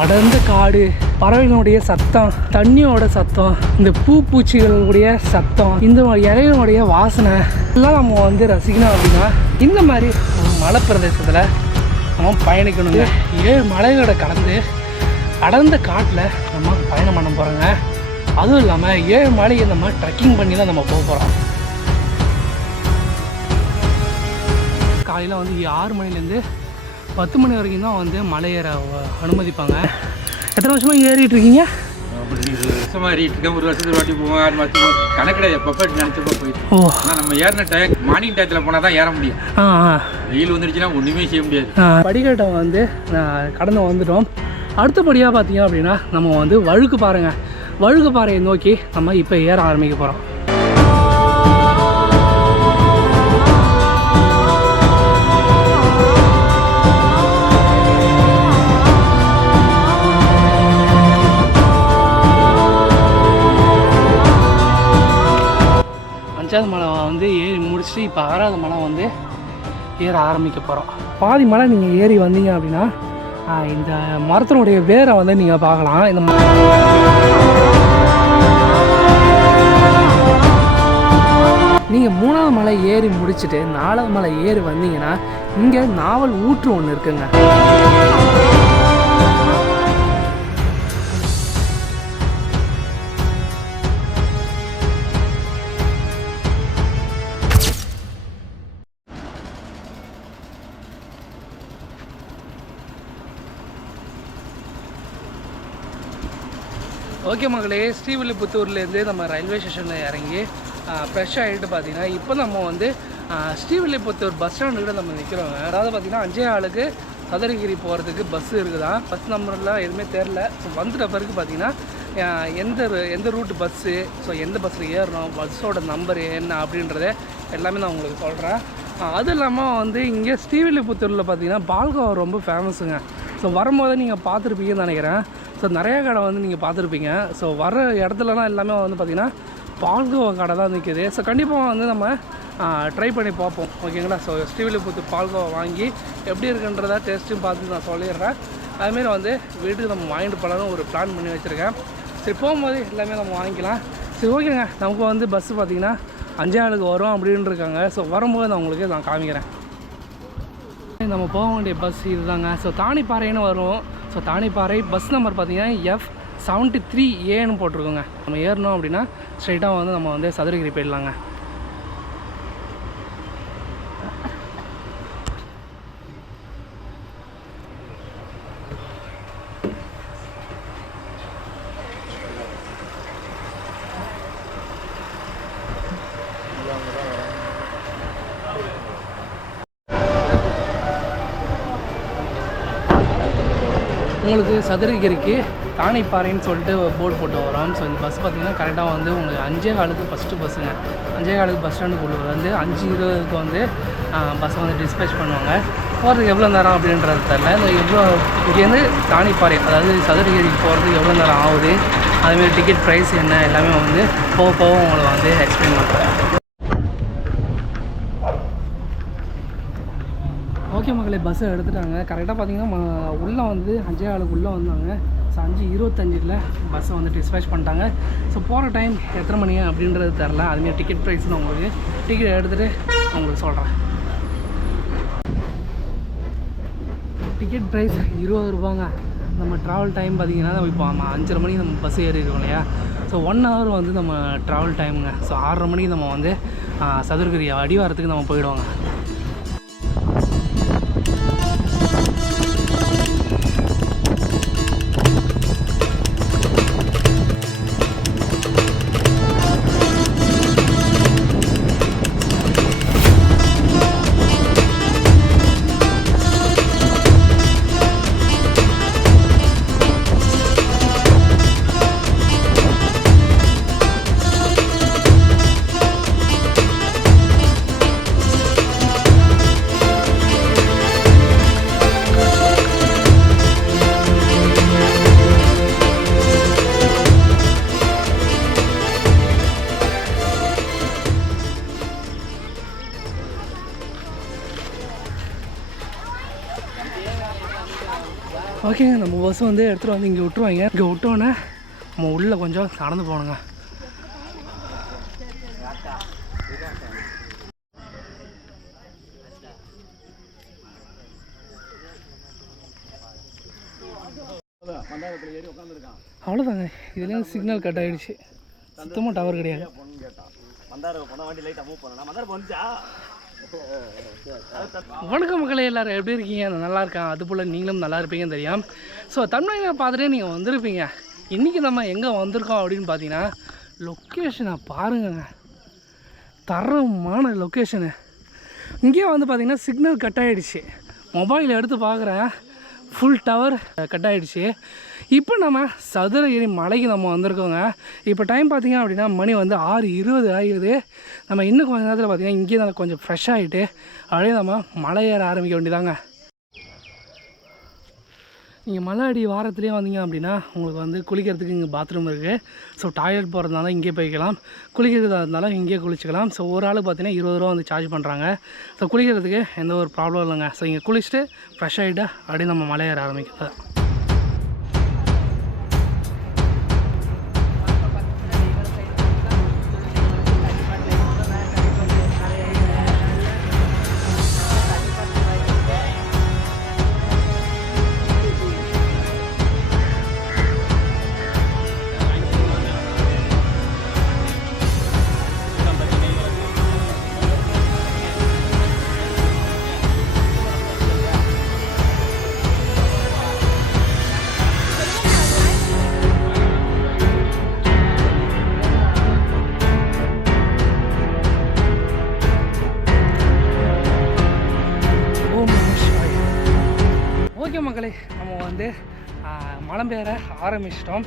அடர்ந்த காடு, பறவைகளுடைய சத்தம், தண்ணியோட சத்தம், இந்த பூச்சிகளுடைய சத்தம், இந்த இலைகளுடைய வாசனை எல்லாம் நம்ம வந்து ரசிக்கணும் அப்படின்னா இந்த மாதிரி மலை பிரதேசத்தில் நம்ம பயணிக்கணுங்க. 7 மலைகளோட கடந்து அடர்ந்த காட்டில் நம்ம பயணம் பண்ண போகிறோங்க. அதுவும் இல்லாமல் 7 மலையை நம்ம ட்ரெக்கிங் பண்ணி தான் நம்ம போக போகிறோம். காலையில் வந்து 6 மணிலேருந்து 10 மணி வரைக்கும் தான் வந்து மலை ஏற அனுமதிப்பாங்க. எத்தனை வருஷமாக ஏறிட்டு இருக்கீங்க? வருஷமாக ஏறிட்டு இருக்கேன். ஒரு வருஷத்துக்கு வாட்டி போவோம், 6 மாதத்துக்கு கணக்கில் எப்போ நினச்சப்போ போயிட்டு. ஆனால் நம்ம ஏறின டைம் மார்னிங் டயத்தில் போனால் தான் ஏற முடியும். வெயில் வந்துடுச்சுன்னா ஒன்றுமே செய்ய முடியாது. படிக்கட்டை வந்து கடந்து வந்துட்டோம். அடுத்தபடியாக பார்த்தீங்க அப்படின்னா நம்ம வந்து வழுக்கு பாறையை நோக்கி நம்ம இப்போ ஏற ஆரம்பிக்க போகிறோம். மலை வந்து ஏறி முடிச்சுட்டு இப்போ 6வது மலை வந்து ஏற ஆரம்பிக்க போகிறோம். பாதி மலை நீங்கள் ஏறி வந்தீங்க அப்படின்னா இந்த மரத்தினுடைய வேரை வந்து நீங்கள் பார்க்கலாம். இந்த நீங்கள் 3வது மலை ஏறி முடிச்சுட்டு 4வது மலை ஏறி வந்தீங்கன்னா இங்கே நாவல் ஊற்று ஒன்று இருக்குங்க. ஓகே மக்களே, ஸ்ரீவில்லிபுத்தூர்லேருந்து நம்ம ரயில்வே ஸ்டேஷனில் இறங்கி ஃப்ரெஷ் ஆகிட்டு பார்த்தீங்கன்னா இப்போ நம்ம வந்து ஸ்ரீவில்லிபுத்தூர் பஸ் ஸ்டாண்டுக்கிட்ட நம்ம நிற்கிறோங்க. அதாவது பார்த்திங்கன்னா 5 சதுரகிரி போகிறதுக்கு பஸ்ஸு இருக்குதான். பஸ் நம்பர்லாம் எதுவுமே தெரில. ஸோ வந்துட்ட பிறகு பார்த்திங்கன்னா எந்த ரூட்டு பஸ்ஸு, ஸோ எந்த பஸ்ஸில் ஏறணும், பஸ்ஸோட நம்பர் என்ன அப்படின்றத எல்லாமே நான் உங்களுக்கு சொல்கிறேன். அதுவும் இல்லாமல் வந்து இங்கே ஸ்ரீவில்லிபுத்தூரில் பார்த்திங்கன்னா பால்கோவா ரொம்ப ஃபேமஸுங்க. ஸோ வரும்போது நீங்கள் பார்த்துருப்பீங்கன்னு நினைக்கிறேன். ஸோ நிறையா கடை வந்து நீங்கள் பார்த்துருப்பீங்க. ஸோ வர இடத்துலலாம் எல்லாமே வந்து பார்த்திங்கன்னா பால்கோவா கடை தான் நிற்கிது. ஸோ கண்டிப்பாக வந்து நம்ம ட்ரை பண்ணி பார்ப்போம், ஓகேங்களா. ஸோ ஸ்ரீவில்லிபுத்தூர் பால்கோவா வாங்கி எப்படி இருக்குன்றதா டேஸ்ட்டும் பார்த்து நான் சொல்லிடுறேன். அதுமாரி வந்து வீட்டுக்கு நம்ம வாங்கிட்டு போகலான்னு ஒரு பிளான் பண்ணி வச்சுருக்கேன். சரி, போகும்போது எல்லாமே நம்ம வாங்கிக்கலாம். சரி, ஓகேங்க. நமக்கு வந்து பஸ்ஸு பார்த்திங்கன்னா 5 வரும் அப்படின்னு இருக்காங்க. ஸோ வரும்போது நான் உங்களுக்கு நான் காமிக்கிறேன். நம்ம போக வேண்டிய பஸ் இதுதாங்க. ஸோ தானிப்பாறைன்னு வரும். ஸோ தானிப்பாறை பஸ் நம்பர் பார்த்திங்கன்னா F73A போட்டிருக்கோங்க. நம்ம ஏறணும் அப்படின்னா ஸ்ட்ரைட்டாக வந்து நம்ம வந்து சதுரகிரி போயிடலாங்க. உங்களுக்கு சதுரகிரிக்கு தானிப்பாறைன்னு சொல்லிட்டு போர்டு போட்டு வரோம். ஸோ இந்த பஸ் பார்த்திங்கன்னா கரெக்டாக வந்து உங்களுக்கு 5:15 ஃபஸ்ட்டு பஸ்ஸுங்க. 5:15 பஸ் ஸ்டாண்டுக்குள்ளே வந்து 5:20 வந்து பஸ்ஸை வந்து டிஸ்பேச் பண்ணுவாங்க. போகிறதுக்கு எவ்வளோ நேரம் அப்படின்றது தெரில. இந்த எவ்வளோ இங்கேருந்து தானிப்பாறை, அதாவது சதுரகிரிக்கு போகிறதுக்கு எவ்வளோ நேரம் ஆகுது, அதுமாரி டிக்கெட் ப்ரைஸ் என்ன எல்லாமே வந்து போக உங்களை வந்து எக்ஸ்பிளைன் பண்ணுறேன். ஓகே மக்களே, பஸ்ஸை எடுத்துட்டாங்க. கரெக்டாக பார்த்தீங்கன்னா உள்ளே வந்து 5:15 உள்ளே வந்தாங்க. ஸோ 5:25 பஸ்ஸை வந்து டிஸ்பேச் பண்ணிட்டாங்க. ஸோ போகிற டைம் எத்தனை மணி அப்படின்றது தெரில. அதுமாரி டிக்கெட் ப்ரைஸ் நான் உங்களுக்கு டிக்கெட் எடுத்துகிட்டு உங்களுக்கு சொல்கிறேன். டிக்கெட் ப்ரைஸ் 20 ரூபாங்க. நம்ம ட்ராவல் டைம் பார்த்திங்கன்னா இப்போ 5:30 மணிக்கு நம்ம பஸ் ஏறிடுவோம் இல்லையா. ஸோ 1 hour வந்து நம்ம ட்ராவல் டைமுங்க. ஸோ 6:30 மணிக்கு நம்ம வந்து சதுரகிரி அடிவாரத்துக்கு நம்ம போயிடுவாங்க. ஓகே, நம்ம பஸ் வந்து எடுத்துகிட்டு வந்து இங்கே விட்டுருவாங்க. இங்கே விட்டோன்னே நம்ம உள்ளே கொஞ்சம் நடந்து போகணுங்க. அவ்வளோதாங்க, இதுலேயும் சிக்னல் கட் ஆகிடுச்சு. சுத்தமாக டவர் கிடையாது. வணக்கம் மக்களே, எல்லோரும் எப்படி இருக்கீங்க? நல்லா இருக்கேன். அதுபோல் நீங்களும் நல்லா இருப்பீங்கன்னு தெரியும். ஸோ தமிழ்நாட்டில் பார்த்துட்டே நீங்கள் வந்திருப்பீங்க. இன்றைக்கி நம்ம எங்கே வந்திருக்கோம் அப்படின்னு பார்த்தீங்கன்னா, லொக்கேஷனை பாருங்கங்க, தரமான லொக்கேஷனு. இங்கேயே வந்து பார்த்திங்கன்னா சிக்னல் கட் ஆகிடுச்சு. மொபைல் எடுத்து பார்க்குறேன், ஃபுல் டவர் கட் ஆகிடுச்சு. இப்போ நம்ம சதுரகிரி மலைக்கு நம்ம வந்திருக்கோங்க. இப்போ டைம் பார்த்திங்க அப்படின்னா மணி வந்து 6:20 ஆகிடுது. நம்ம இன்னும் கொஞ்சம் நேரத்தில் பார்த்திங்கன்னா இங்கே தான் கொஞ்சம் ஃப்ரெஷ் ஆகிட்டு அப்படியே நம்ம மலை ஏற ஆரம்பிக்க வேண்டியதாங்க. நீங்கள் மலை அடி வாரத்துலேயே வந்தீங்க அப்படின்னா உங்களுக்கு வந்து குளிக்கிறதுக்கு இங்கே பாத்ரூம் இருக்குது. ஸோ டாய்லெட் போகிறதுனால இங்கே போய்க்கலாம், குளிக்கிறதா இருந்தாலும் இங்கே குளிச்சிக்கலாம். ஸோ ஒரு ஆள் பார்த்திங்கன்னா 20 ரூபா வந்து சார்ஜ் பண்ணுறாங்க. ஸோ குளிக்கிறதுக்கு எந்த ஒரு ப்ராப்ளம் இல்லைங்க. ஸோ இங்கே குளிச்சுட்டு ஃப்ரெஷ் ஆகிட்டு அப்படியே நம்ம மலை ஏற ஆரம்பிக்கிறது. ஓகே மக்களே, நம்ம வந்து மலம்பேற ஆரம்பிச்சிட்டோம்.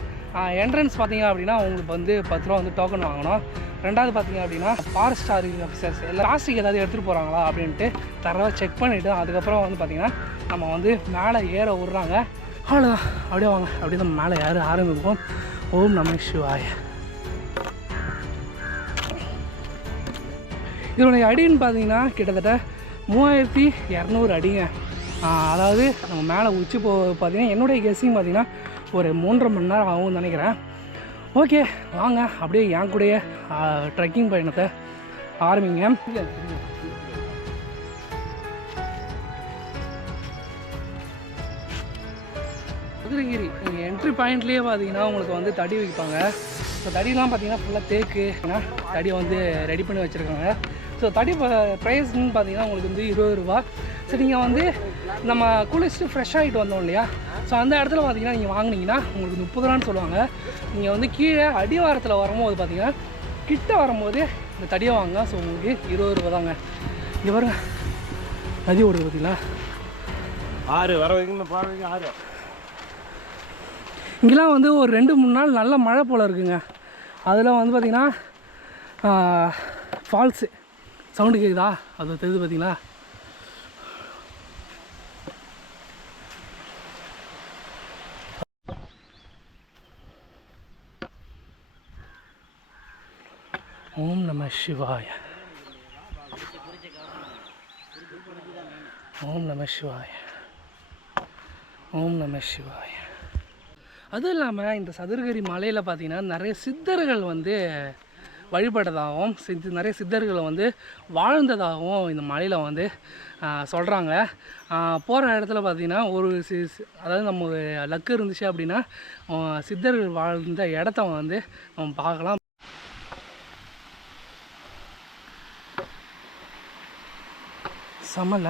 என்ட்ரன்ஸ் பார்த்திங்க அப்படின்னா உங்களுக்கு வந்து 10 ரூபா வந்து டோக்கன் வாங்கணும். ரெண்டாவது பார்த்திங்க அப்படின்னா ஃபாரஸ்ட் ஆஃபீஸர்ஸ் எல்லாம் பிளாஸ்டிக் ஏதாவது எடுத்துகிட்டு போகிறாங்களா அப்படின்ட்டு தரவாக செக் பண்ணிவிட்டு அதுக்கப்புறம் வந்து பார்த்திங்கன்னா நம்ம வந்து மேலே ஏற விட்றாங்க. அவ்வளோதான், அப்படியே வாங்க, அப்படியே நம்ம மேலே ஏற ஆரம்பிப்போம். ஓம் நம சிவாய. இதனுடைய அடின்னு பார்த்தீங்கன்னா கிட்டத்தட்ட 3200 அடிங்க. அதாவது நம்ம மேலே உச்சி பார்த்திங்கன்னா என்னுடைய கெஸ்ஸிங் பார்த்திங்கன்னா ஒரு 3.5 மணி நேரம் ஆகும்னு நினைக்கிறேன். ஓகே வாங்க, அப்படியே என் கூடைய ட்ரெக்கிங் பயணத்தை ஆரம்பிங்க. சதுரகிரி என்ட்ரி பாயிண்ட்லேயே பார்த்தீங்கன்னா உங்களுக்கு வந்து தடி வைப்பாங்க. ஸோ தடிலாம் பார்த்தீங்கன்னா ஃபுல்லாக தேக்கு தடியை வந்து ரெடி பண்ணி வச்சுருக்காங்க. ஸோ தடி ப்ரைஸ்ன்னு பார்த்தீங்கன்னா உங்களுக்கு வந்து 20 ரூபா. ஸோ நீங்கள் வந்து நம்ம குளிச்சுட்டு ஃப்ரெஷ் ஆகிட்டு வந்தோம் இல்லையா, ஸோ அந்த இடத்துல பார்த்தீங்கன்னா நீங்கள் வாங்கினீங்கன்னா உங்களுக்கு 30 ரூபான்னு சொல்லுவாங்க. நீங்கள் வந்து கீழே அடிவாரத்தில் வரும்போது பார்த்தீங்கன்னா கிட்ட வரும்போது இந்த தடியை வாங்க. ஸோ உங்களுக்கு 20 ரூபா தாங்க. இங்கே பாருங்க, நதி ஓடுது பார்த்தீங்களா, ஆறு வர வைக்கணும் பாருங்க. ஆறு இங்கெல்லாம் வந்து ஒரு 2-3 நாள் நல்ல மழை போல் இருக்குங்க. அதில் வந்து பார்த்திங்கன்னா ஃபால்ஸு சவுண்டு கேட்குதா, அது தெரியுது பார்த்தீங்களா. ஓம் நம சிவாய, ஓம் நம சிவாய, ஓம் நம சிவாய. அதுவும் இல்லாமல் இந்த சதுரகிரி மலையில் பார்த்திங்கன்னா நிறைய சித்தர்கள் வந்து வழிபட்டதாகவும் நிறைய சித்தர்களை வந்து வாழ்ந்ததாகவும் இந்த மலையில் வந்து சொல்கிறாங்க. போகிற இடத்துல பார்த்திங்கன்னா ஒரு அதாவது நம்ம லக்கு இருந்துச்சு அப்படின்னா சித்தர்கள் வாழ்ந்த இடத்த வந்து நம்ம பார்க்கலாம். சமல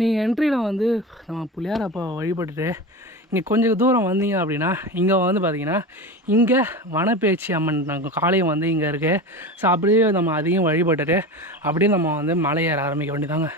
நீங்கள் என்ட்ரியில் வந்து நம்ம புளியாரப்பா வழிபட்டுட்டு இங்கே கொஞ்சம் தூரம் வந்தீங்க அப்படின்னா இங்கே வந்து பார்த்திங்கன்னா இங்கே வனப்பேச்சி அம்மன் காளையம் வந்து இங்கே இருக்குது. ஸோ அப்படியே நம்ம அதையும் வழிபட்டுட்டு அப்படியே நம்ம வந்து மலை ஏற ஆரம்பிக்க வேண்டியதாங்க.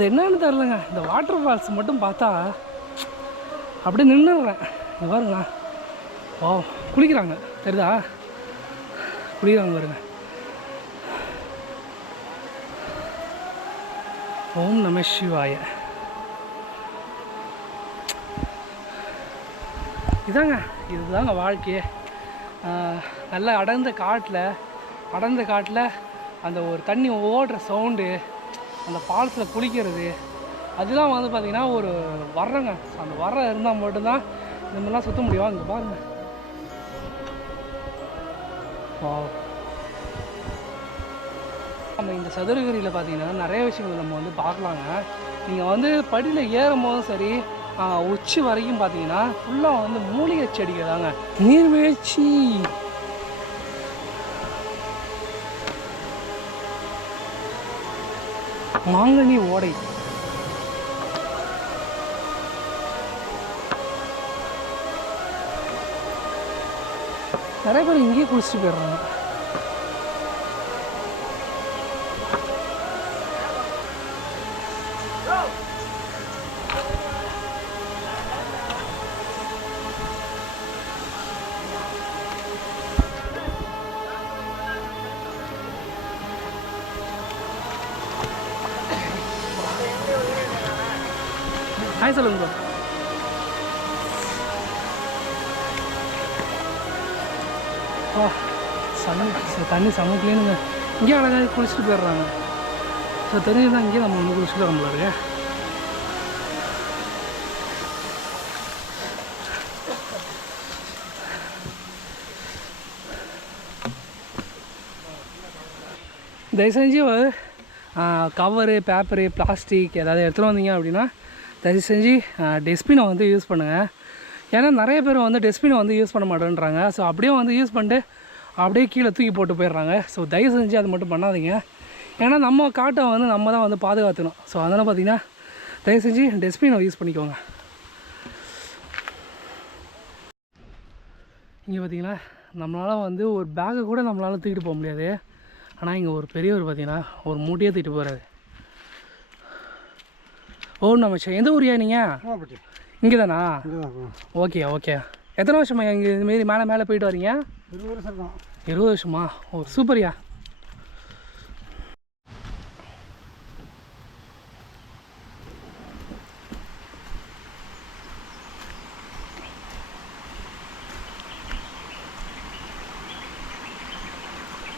அது என்னன்னு தெரிலங்க. இந்த வாட்டர் ஃபால்ஸ் மட்டும் பார்த்தா அப்படியே நின்றுடுறேன். இது பாருங்களா, ஓ குளிக்கிறாங்க தெரியுதா, குளிக்கிறாங்க பாருங்க. ஓம் நம சிவாய. இதுதாங்க வாழ்க்கையே. நல்லா அடர்ந்த காட்டில் அந்த ஒரு தண்ணி ஓடுற சவுண்டு, அந்த ஃபால்ஸில் குளிக்கிறது, அதெல்லாம் வந்து பார்த்திங்கன்னா ஒரு வர்றங்க. அந்த வர்ற இருந்தால் மட்டும்தான் இந்த மாதிரிலாம் சுற்ற முடியும். இங்கே பாருங்கள், நம்ம இந்த சதுரகிரியில் பார்த்திங்கன்னா நிறைய விஷயங்கள் நம்ம வந்து பார்க்கலாங்க. நீங்கள் வந்து படியில் ஏறும் போதும் சரி, உச்சி வரைக்கும் பார்த்தீங்கன்னா ஃபுல்லாக வந்து மூலிகை செடிகள் தாங்க. நீர்வீழ்ச்சி, மாங்கனி ஓடை, நிறைய பேர் இங்கேயே குளிச்சுட்டு போயிடுறாங்க. ஹாய் சொல்லுங்க ப்ரோ. தண்ணி செம்ம கிளீனுங்க. இங்கேயே அழகாக குளிச்சுட்டு போயிடுறாங்க. ஸோ தெரிஞ்சுதான் இங்கேயே நம்ம வந்து குளிச்சுட்டு வர முடியாது. தயவு செஞ்சு கவரு, பேப்பரு, பிளாஸ்டிக் ஏதாவது எடுத்துகிட்டு வந்தீங்க அப்படின்னா தயவு செஞ்சு டஸ்ட்பினை வந்து யூஸ் பண்ணுங்கள். ஏன்னா நிறைய பேர் வந்து டஸ்ட்பினை வந்து யூஸ் பண்ண மாட்டேன்றாங்க. ஸோ அப்படியே வந்து யூஸ் பண்ணிட்டு அப்படியே கீழே தூக்கி போட்டு போயிடுறாங்க. ஸோ தயவு செஞ்சு அது மட்டும் பண்ணாதீங்க. ஏன்னா நம்ம காட்டை வந்து நம்ம தான் வந்து பாதுகாத்துணும். ஸோ அதனால் பார்த்திங்கன்னா தயவு செஞ்சு டஸ்ட்பினை யூஸ் பண்ணிக்கோங்க. இங்கே பார்த்திங்கன்னா நம்மளால் வந்து ஒரு பேக்கை கூட நம்மளால் தூக்கிட்டு போக முடியாது. ஆனால் இங்கே ஒரு பெரியவர் பார்த்திங்கன்னா ஒரு மூட்டையே தூக்கிட்டு போகிறாரு. ஓ நம்ம எந்த ஊரியா நீங்கள்? இங்கே தானா? Okay okay. எத்தனை வருஷமா இங்கே இதுமாரி மேலே போயிட்டு வரீங்க? 20 வருஷம். 20 வருஷமா? ஓ சூப்பர்யா.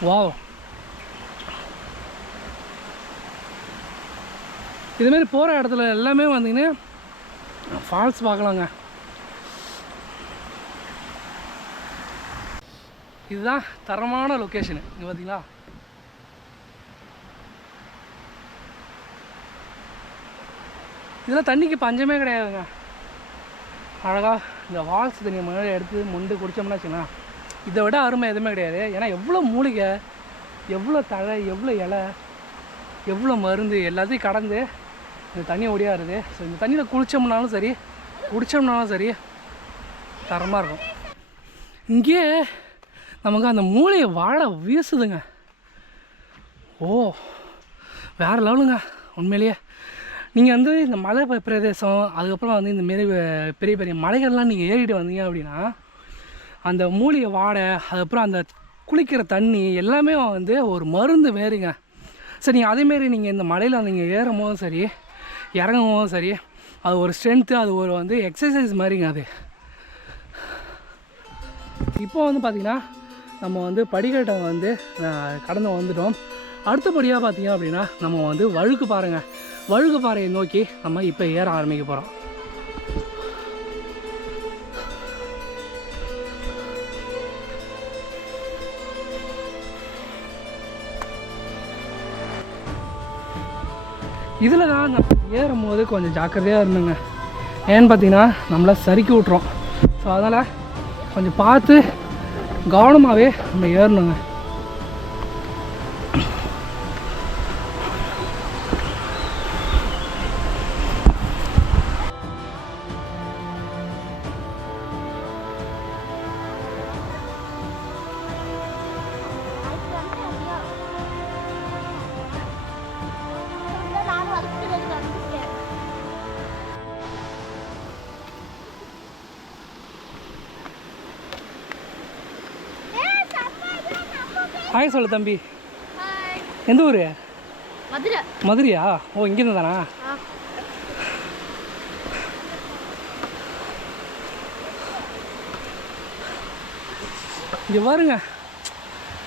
வாவ், இதுமாரி போகிற இடத்துல எல்லாமே வந்தீங்கன்னா ஃபால்ஸ் பார்க்கலாங்க. இதுதான் தரமான லொக்கேஷனு. இங்கே பார்த்தீங்களா, இதெல்லாம் தண்ணிக்கு பஞ்சமே கிடையாதுங்க. அழகாக இந்த ஃபால்ஸ் தண்ணியை முன்னாடி எடுத்து மொண்டு குடித்தோம்னா வச்சுக்கலாம், இதை விட அருமை எதுவுமே கிடையாது. ஏன்னா எவ்வளோ மூலிகை, எவ்வளோ தழை, எவ்வளோ இலை, எவ்வளோ மருந்து எல்லாத்தையும் கடந்து இந்த தண்ணி ஒடியாருது. ஸோ இந்த தண்ணியில் குளித்தோம்னாலும் சரி, குடித்தோம்னாலும் சரி தரமாக இருக்கும். இங்கே நமக்கு அந்த மூளையை வாழை வீசுதுங்க. ஓ வேறு லெவலுங்க உண்மையிலேயே. நீங்கள் வந்து இந்த மலை பிரதேசம், அதுக்கப்புறம் வந்து இந்தமாரி பெரிய பெரிய மலைகள்லாம் நீங்கள் ஏறிட்டு வந்தீங்க அப்படின்னா அந்த மூலிகை வாடை, அதுக்கப்புறம் அந்த குளிக்கிற தண்ணி எல்லாமே வந்து ஒரு மருந்து மாரிங்க. சரி, நீங்கள் அதேமாரி நீங்கள் இந்த மலையில் நீங்கள் ஏறும் போதும் சரி, இறங்கும் போதும் சரி, அது ஒரு ஸ்ட்ரென்த்து, அது ஒரு வந்து எக்ஸசைஸ் மாதிரிங்க. அது இப்போ வந்து பார்த்திங்கன்னா நம்ம வந்து படிக்கட்டை வந்து கடந்து வந்துட்டோம். அடுத்தபடியாக பார்த்திங்க அப்படின்னா நம்ம வந்து வழுக்கு பாறையை நோக்கி நம்ம இப்போ ஏற ஆரம்பிக்க போகிறோம். இதில் தான் நம்ம ஏறும்போது கொஞ்சம் ஜாக்கிரதையாக இருந்துங்க. ஏன்னு பார்த்தீங்கன்னா நம்மளை சறுக்கி விட்றோம். ஸோ அதனால் கொஞ்சம் பார்த்து கவனமாகவே நம்ம ஏறணுங்க. ஹாய் சொல்லு தம்பி. ஹாய். எந்த ஊர்? மதுரை. மதுரையா? ஓ இங்கேருந்து தானா? இங்கே பாருங்க,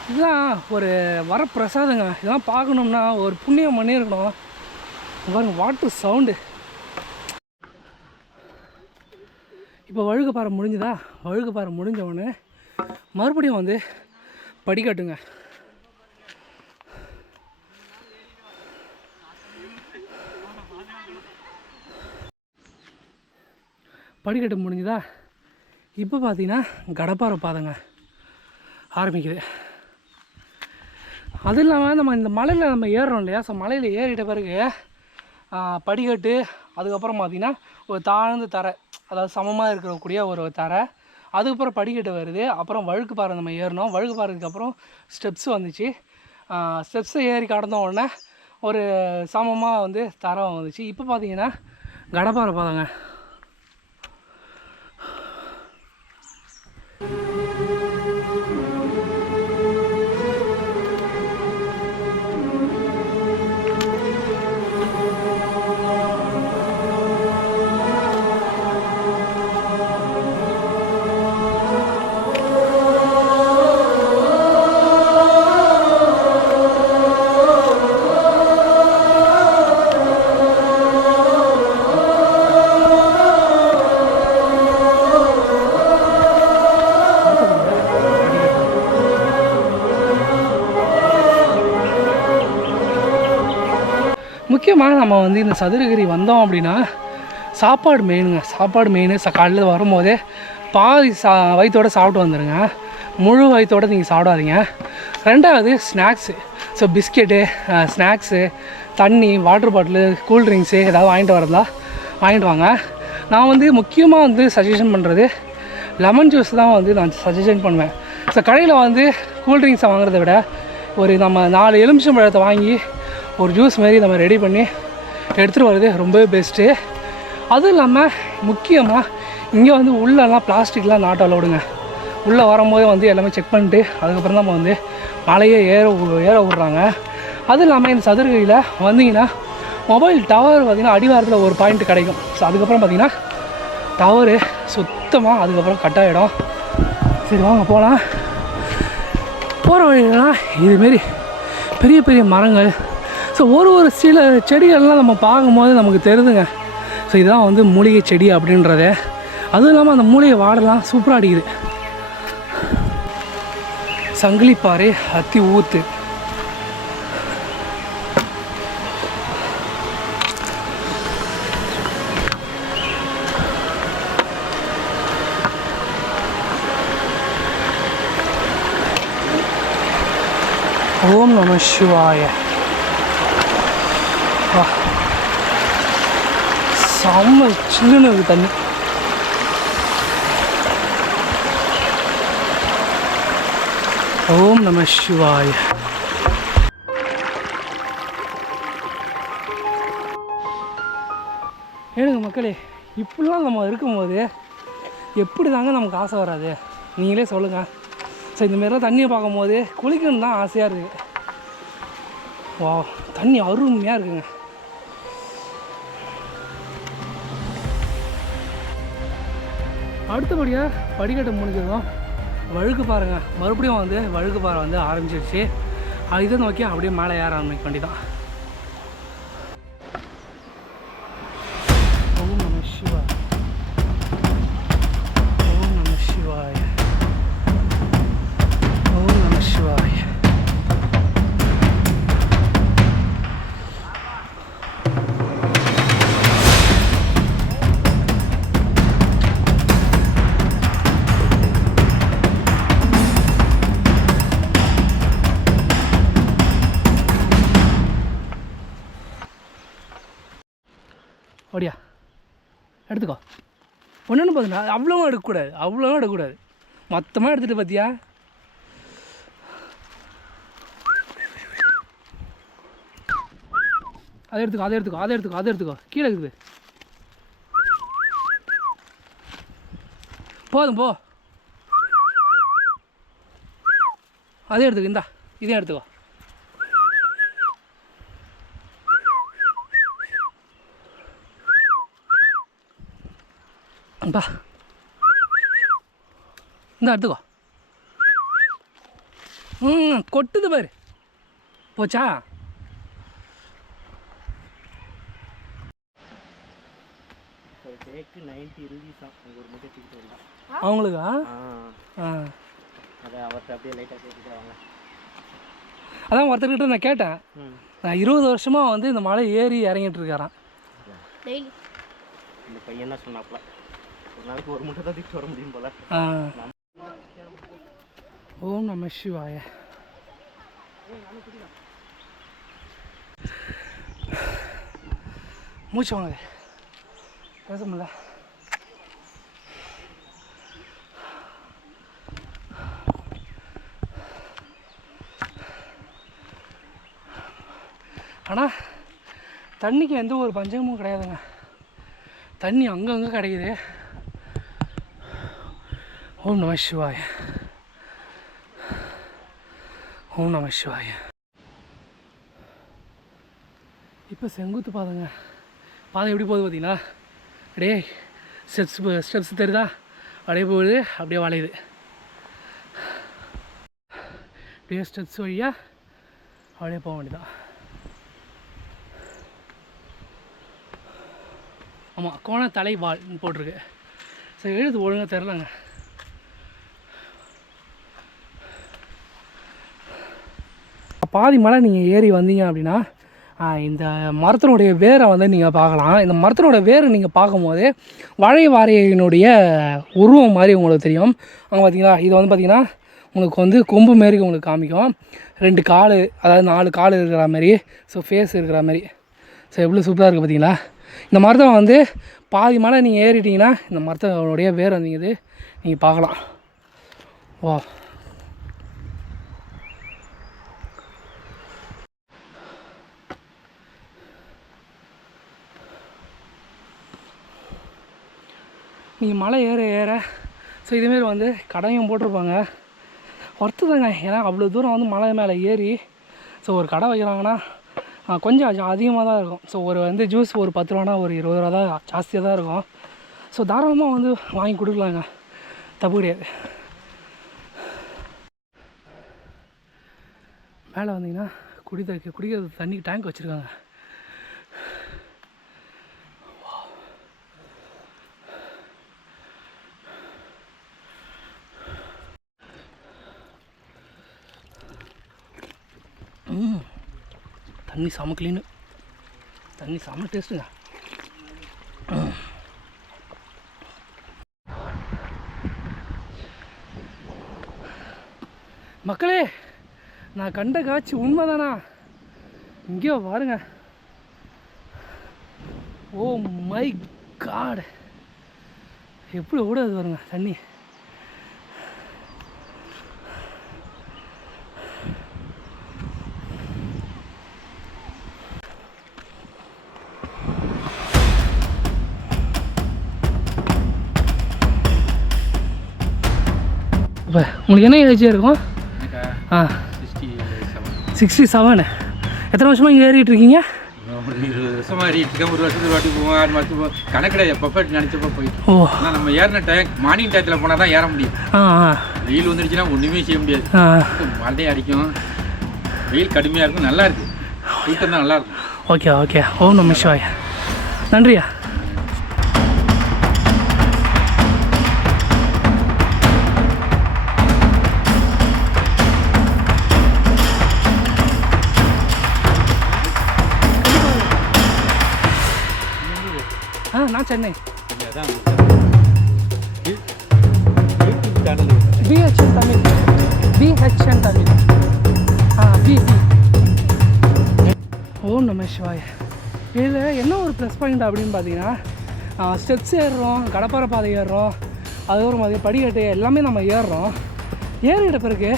இதுதான் ஒரு வரப்பிரசாதங்க. இதெல்லாம் பார்க்கணும்னா ஒரு புண்ணியம் பண்ணியிருக்கணும். பாருங்க வாட்டர் சவுண்டு. இப்போ வழுக்குப்பாறை முடிஞ்சுதா? வழுக்குப்பாறை முடிஞ்ச உடனே மறுபடியும் வந்து படிக்கட்டுங்க. படிக்கட்டு முடிஞ்சுதா? இப்போ பார்த்தீங்கன்னா கடப்பாறை பாதைங்க ஆரம்பிக்குது. அது இல்லாமல் நம்ம இந்த மலையில் நம்ம ஏறுறோம் இல்லையா? ஸோ மலையில் ஏறிட்ட பிறகு படிக்கட்டு, அதுக்கப்புறம் பார்த்திங்கன்னா ஒரு தாழ்ந்து தரை, அதாவது சமமாக இருக்கக்கூடிய ஒரு தரை, அதுக்கப்புறம் படிக்கட்டு வருது. அப்புறம் வழுக்குப்பாறை நம்ம ஏறினோம். வழுக்குப்பாறைக்கு அப்புறம் ஸ்டெப்ஸ் வந்துச்சு. ஸ்டெப்ஸை ஏறி கடந்த உடனே ஒரு சமமாக வந்து தரை வந்துச்சு. இப்போ பார்த்திங்கன்னா கடப்பாறை பாதைங்க. முக்கியமாக நம்ம வந்து இந்த சதுரகிரி வந்தோம் அப்படின்னா சாப்பாடு மெயினுங்க. சாப்பாடு மெயின். காலையில் வரும்போதே பாதி வயிற்றோடு சாப்பிட்டு வந்துடுங்க. முழு வயிற்றோடு நீங்கள் சாப்பிடாதீங்க. ரெண்டாவது ஸ்நாக்ஸு. ஸோ பிஸ்கெட்டு, ஸ்நாக்ஸு, தண்ணி, வாட்டர் பாட்டிலு, கூல்ட்ரிங்க்ஸு ஏதாவது வாங்கிட்டு வரதா வாங்கிட்டு வாங்க. நான் வந்து முக்கியமாக வந்து சஜஷன் பண்ணுறது லெமன் ஜூஸ் தான் வந்து நான் சஜஷன் பண்ணுவேன். ஸோ கடையில் வந்து கூல்ட்ரிங்க்ஸை வாங்குறத விட ஒரு நம்ம 4 எலுமிச்சம்பழத்தை வாங்கி ஒரு ஜூஸ் மாரி நம்ம ரெடி பண்ணி எடுத்துகிட்டு வர்றது ரொம்பவே பெஸ்ட்டு. அதுவும் இல்லாமல் முக்கியமாக இங்கே வந்து உள்ளெல்லாம் பிளாஸ்டிக்லாம் நாட் அலோடுங்க. உள்ளே வரும்போதே வந்து எல்லாமே செக் பண்ணிட்டு அதுக்கப்புறம் தான் நம்ம வந்து மலையே ஏற விட்றாங்க. அதுவும் இல்லாமல் இந்த சதுரகிரியில் வந்தீங்கன்னா மொபைல் டவர் பார்த்திங்கன்னா அடிவாரத்தில் ஒரு பாயிண்ட் கிடைக்கும். ஸோ அதுக்கப்புறம் பார்த்திங்கன்னா டவரு சுத்தமாக அதுக்கப்புறம் கட் ஆகிடும். சரி வாங்க போகலாம். போகிற வழியிலாம் இதுமாரி பெரிய பெரிய மரங்கள். ஸோ ஒரு சில செடிகள்லாம் நம்ம பார்க்கும்போது நமக்கு தெரியுதுங்க. ஸோ இதுதான் வந்து மூலிகை செடி அப்படின்றத. அதுவும் இல்லாமல் அந்த மூலிகை வாடெல்லாம் சூப்பராக அடிக்குது. சங்கிலிப்பாறை, அத்தி ஊத்து. ஓம் நம சிவாய. செம்ம சில்லுன்னு இருக்குது தண்ணி. ஓம் நம சிவாய. ஏனுங்க மக்களே, இப்படிலாம் நம்ம இருக்கும்போது எப்படி தாங்க நமக்கு ஆசை வராது? நீங்களே சொல்லுங்கள். ஸோ இந்தமாரிலாம் தண்ணியை பார்க்கும்போது குளிக்கணுன்னு தான் ஆசையாக இருக்குது. வா, தண்ணி அருமையாக இருக்குங்க. அடுத்தபடியாக படிக்கட்டு முடிஞ்சதும் வழுக்குப்பாறைங்க. மறுபடியும் வந்து வழுக்குப்பாறை வந்து ஆரம்பிச்சிருச்சு. இதை நோக்கி அப்படியே மேலே ஏற ஆரம்பிக்க வேண்டியதான். ஓம் நம சிவாய. ஓம் நம சிவாய. ஓம் நம சிவாய. அப்படியா எடுத்துக்கோ. ஒன்று பார்த்தீங்கன்னா அவ்வளோவும் எடுக்கக்கூடாது, அவ்வளோவும் எடுக்கக்கூடாது. மொத்தமாக எடுத்துகிட்டு பார்த்தியா? அதை எடுத்துக்கோ, அதை எடுத்துக்கோ, அதை எடுத்துக்கோ, அதை எடுத்துக்கோ. கீழே இருக்குது. போதும் போ. அதே எடுத்துக்கோ. இந்தா இதையும் எடுத்துக்கோ. பா இந்த எடுத்துக்கோ. கொட்டுது பாரு. போச்சா? அவங்களுக்கா? அதான் ஒருத்தர்கிட்ட நான் கேட்டேன். நான் 20 வருஷமாக வந்து இந்த மலை ஏறி இறங்கிட்டு இருக்காரான். இந்த பையன் தான் சொன்னாப்ல, ஒரு நாளைக்கு ஒரு முட்டை தான் தூக்கிட்டு வர முடியும் போல. ஓம் நம சிவாய. மூச்சு வாங்க, பேச முடியல. ஆனால் தண்ணிக்கு எந்த ஒரு பஞ்சமும் கிடையாதுங்க. தண்ணி அங்கங்கே கிடைக்குது. ஓம் நம சிவாய. ஓம் நம சிவாய. இப்போ செங்குத்து பாதைங்க. பாதை எப்படி போகுது பார்த்தீங்களா? அப்படியே ஸ்டெப்ஸ் தெரியுதா? அப்படியே போகுது, அப்படியே வளையுது. அப்படியே ஸ்டெப்ஸ் வழியாக அப்படியே போக வேண்டியதான். ஆமாம், கோணத்தலை வால் போட்டிருக்கு. சரி, எழுது ஒழுங்காக தெரிலங்க. பாதி மலை நீங்கள் ஏறி வந்தீங்க அப்படின்னா இந்த மரத்தினுடைய வேரை வந்து நீங்கள் பார்க்கலாம். இந்த மரத்தினோட வேரை நீங்கள் பார்க்கும்போது வாழைவாரையினுடைய உருவம் மாதிரி உங்களுக்கு தெரியும். அங்கே பார்த்தீங்களா, இது வந்து பார்த்திங்கன்னா உங்களுக்கு வந்து கொம்பு மாரி உங்களுக்கு காமிக்கும். 2 கால், அதாவது 4 கால் இருக்கிற மாதிரி, ஸோ ஃபேஸ் இருக்கிற மாதிரி. ஸோ எவ்வளோ சூப்பராக இருக்குது பார்த்தீங்களா? இந்த மரத்தை வந்து பாதி மலை நீங்கள் ஏறிட்டிங்கன்னா இந்த மரத்தோடைய வேர் வந்தீங்க நீங்கள் பார்க்கலாம். வா, நீங்கள் மலை ஏற ஏற ஸோ இதேமாரி வந்து கடையும் போட்டிருப்பாங்க. ஒர்த்துதாங்க. ஏன்னா அவ்வளோ தூரம் வந்து மலை மேலே ஏறி ஸோ ஒரு கடை வைக்கிறாங்கன்னா கொஞ்சம் அதிகமாக தான் இருக்கும். ஸோ ஒரு வந்து ஜூஸ் ஒரு 10 ரூபானா ஒரு 20 ரூபா தான் ஜாஸ்தியாக தான் இருக்கும். ஸோ தாராளமாக வந்து வாங்கி கொடுக்கலாங்க, தப்பு கிடையாது. மேலே வந்தீங்கன்னா குடிக்கிறது தண்ணிக்கு டேங்க் வச்சுருக்காங்க. தண்ணி செம க்ளீனு, தண்ணி செம டேஸ்ட்டுங்க. மக்களே, நான் கண்ட காட்சி உண்மைதானா? இங்கேயோ பாருங்க. ஓ மை காட், எப்படி ஓடாது பாருங்க தண்ணி. இப்போ உங்களுக்கு என்ன ஏஜ் இருக்கும்? 67. எத்தனை வருஷமாக இங்கே ஏறிட்டு இருக்கீங்க? 20 வருஷமாக ஏறிட்டு இருக்கேன். ஒரு வருஷத்துக்கு வாட்டி போவோம், 6 மாதத்துக்கு போவோம். கணக்கில் எப்போ நினச்சப்போ போயிட்டு. ஓ, ஆனால் நம்ம ஏறின டைம் மார்னிங் டயத்தில் போனால் தான் ஏற முடியும். வெயில் வந்துடுச்சுன்னா ஒன்றுமே செய்ய முடியாது. மழையும் அடிக்கும், வெயில் கடுமையாக இருக்கும். நல்லா இருக்குது, போயிட்டு தான் நல்லாயிருக்கும். Okay okay. ஓம் நம சிவாய. நன்றியா. நான் சென்னை. BHN தமிழ். BHN தமிழ். பிபி. ஓம் நம சிவாய. இதில் என்ன ஒரு ப்ளஸ் பாயிண்ட் அப்படின்னு பார்த்தீங்கன்னா, ஸ்டெப்ஸ் ஏறுறோம், கடப்பாறை பாதை ஏறுறோம், அதுக்கப்புறம் பார்த்தீங்கன்னா படிக்கட்டு எல்லாமே நம்ம ஏறுறோம். ஏறிட்ட பிறகு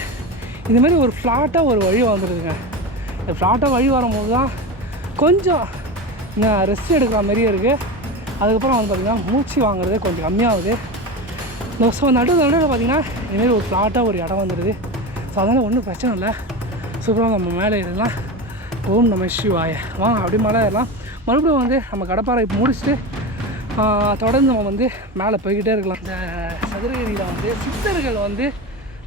இதுமாரி ஒரு ஃப்ளாட்டாக ஒரு வழி வந்துடுதுங்க. இந்த ஃப்ளாட்டாக வழி வரும்போது தான் கொஞ்சம் ரெஸ்ட் எடுக்கிற மாதிரியே இருக்குது. அதுக்கப்புறம் வந்து பார்த்திங்கன்னா மூச்சு வாங்குறது கொஞ்சம் கம்மியாகுது. ஸோ நடுவில் பார்த்திங்கன்னா இதுமாரி ஒரு ஃப்ளாட்டாக ஒரு இடம் வந்துடுது. ஸோ அதனால் ஒன்றும் பிரச்சனை இல்லை. சூப்பராக நம்ம மேலே ஏறலாம். ஓம் நம சிவாய. வாங்க அப்படியே மலை ஏறலாம். மறுபடியும் வந்து நம்ம கடப்பாறை முடிச்சுட்டு தொடர்ந்து நம்ம வந்து மேலே போய்கிட்டே இருக்கலாம். இந்த சதுரகிரியில் வந்து சித்தர்கள் வந்து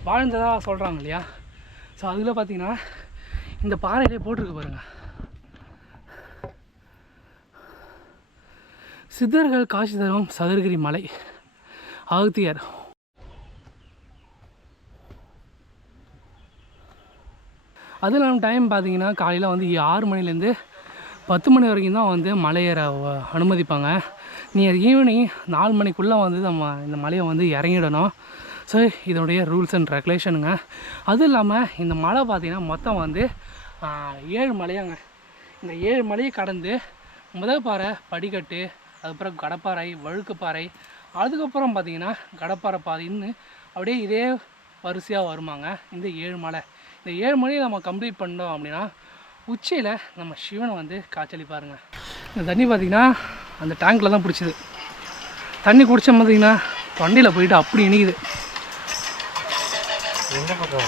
வாழ்ந்ததாக சொல்கிறாங்க இல்லையா? ஸோ அதில் பார்த்திங்கன்னா இந்த பாறையிலே போட்டிருக்கு பாருங்கள், சித்தர்கள் காட்சி தரும் சதுரகிரி மலை அகத்தியர். அது இல்லாமல் டைம் பார்த்திங்கன்னா காலையில் வந்து 6 மணிலேருந்து 10 மணி வரைக்கும் தான் வந்து மலையேற அனுமதிப்பாங்க. நீ ஈவினிங் 4 மணிக்குள்ளே வந்து நம்ம இந்த மலையை வந்து இறங்கிடணும். ஸோ இதனுடைய ரூல்ஸ் அண்ட் ரெகுலேஷனுங்க. அதுவும் இல்லாமல் இந்த மலை பார்த்திங்கன்னா மொத்தம் வந்து 7 மலையாங்க. இந்த 7 மலையை கடந்து முதல் பாறை படிக்கட்டு, அதுக்கப்புறம் கடப்பாறை, வழுக்குப்பாறை, அதுக்கப்புறம் பார்த்திங்கன்னா கடப்பாறை பாதைன்னு அப்படியே இதே வரிசையாக வருமாங்க இந்த 7 மலை. இந்த 7 மலையை நம்ம கம்ப்ளீட் பண்ணோம் அப்படின்னா உச்சியில் நம்ம சிவனை வந்து காய்ச்சலிப்பாருங்க. இந்த தண்ணி பார்த்திங்கன்னா அந்த டேங்கில் தான் பிடிச்சிது. தண்ணி குடித்த பார்த்திங்கன்னா தொண்டையில் போயிட்டு அப்படி இனிக்குது. எந்த பக்கம்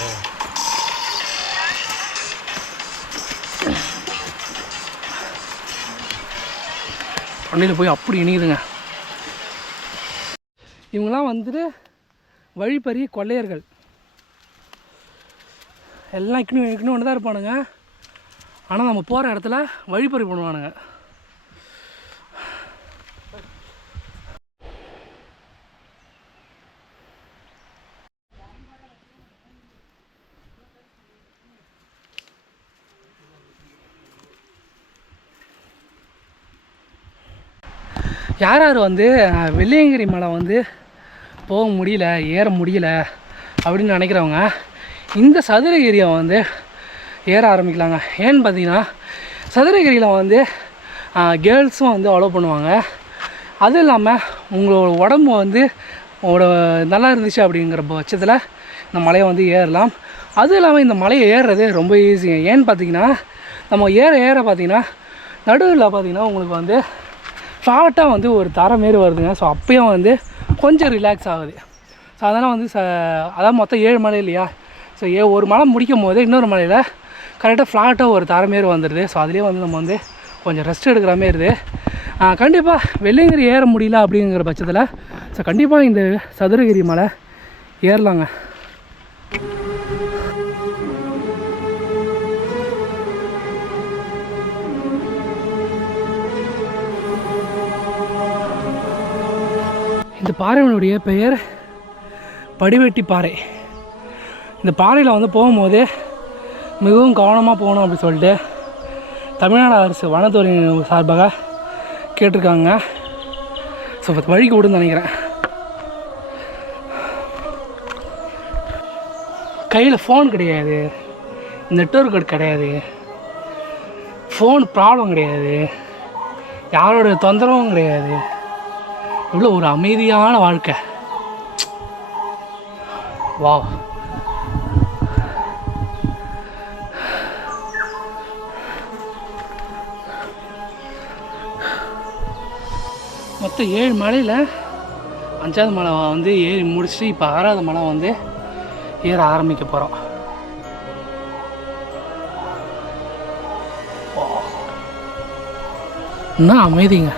தொண்டையில் போய் அப்படி இனிக்குதுங்க. இவங்களாம் வந்துட்டு வழிப்பறி கொள்ளையர்கள். எல்லாம் இக்கணும் ஒன்று தான் இருப்பானுங்க. ஆனால் நம்ம போகிற இடத்துல வழிப்பறி பண்ணுவானுங்க. யார் யார் வந்து வெள்ளியங்கிரி மலை வந்து போக முடியல, ஏற முடியல அப்படின்னு நினைக்கிறவங்க இந்த சதுரகிரியை வந்து ஏற ஆரம்பிக்கலாங்க. ஏன்னு பார்த்தீங்கன்னா சதுரகிரியில் வந்து கேர்ள்ஸும் வந்து அலோவ் பண்ணுவாங்க. அதுவும் இல்லாமல் உங்களோட உடம்பு வந்து நல்லா இருந்துச்சு அப்படிங்கிற பட்சத்தில் இந்த மலையை வந்து ஏறலாம். அதுவும் இல்லாமல் இந்த மலையை ஏறுறது ரொம்ப ஈஸிங்க. ஏன்னு பார்த்தீங்கன்னா நம்ம ஏற பார்த்திங்கன்னா நடுவில் பார்த்திங்கன்னா உங்களுக்கு வந்து ஃப்ளாட்டாக வந்து ஒரு தரை மாரி வருதுங்க. ஸோ அப்பயும் வந்து கொஞ்சம் ரிலாக்ஸ் ஆகுது. ஸோ அதனால் வந்து அதாவது மொத்தம் 7 மலை இல்லையா? ஸோ ஒரு மலை முடிக்கும் போது இன்னொரு மலையில் கரெக்டாக ஃப்ளாட்டாக ஒரு தரை மாரி வந்துடுது. ஸோ அதுலேயே வந்து நம்ம வந்து கொஞ்சம் ரெஸ்ட் எடுக்கிற மாரி இருக்குது. கண்டிப்பாக வெள்ளியங்கிரி ஏற முடியல அப்படிங்கிற பட்சத்தில் ஸோ கண்டிப்பாக இந்த சதுரகிரி மலை ஏறலாங்க. இந்த பாறையினுடைய பெயர் படிவெட்டி பாறை. இந்த பாறையில் வந்து போகும்போது மிகவும் கவனமாக போகணும் அப்படின்னு சொல்லிட்டு தமிழ்நாடு அரசு வனத்துறை சார்பாக கேட்டிருக்காங்க. ஸோ வழிக்கு விடுன்னு நினைக்கிறேன். கையில் ஃபோன் கிடையாது, நெட்வொர்க் கிடையாது, ஃபோன் ப்ராப்ளம் கிடையாது, யாரோட தொந்தரவும் கிடையாது. இவ்வளோ ஒரு அமைதியான வாழ்க்கை. வா மொத்தம் 7 மலையில் 5ஆவது மலை வந்து ஏறி முடிச்சுட்டு இப்போ 6ஆவது மலை வந்து ஏற ஆரம்பிக்க போகிறோம். என்ன அமைதிங்க.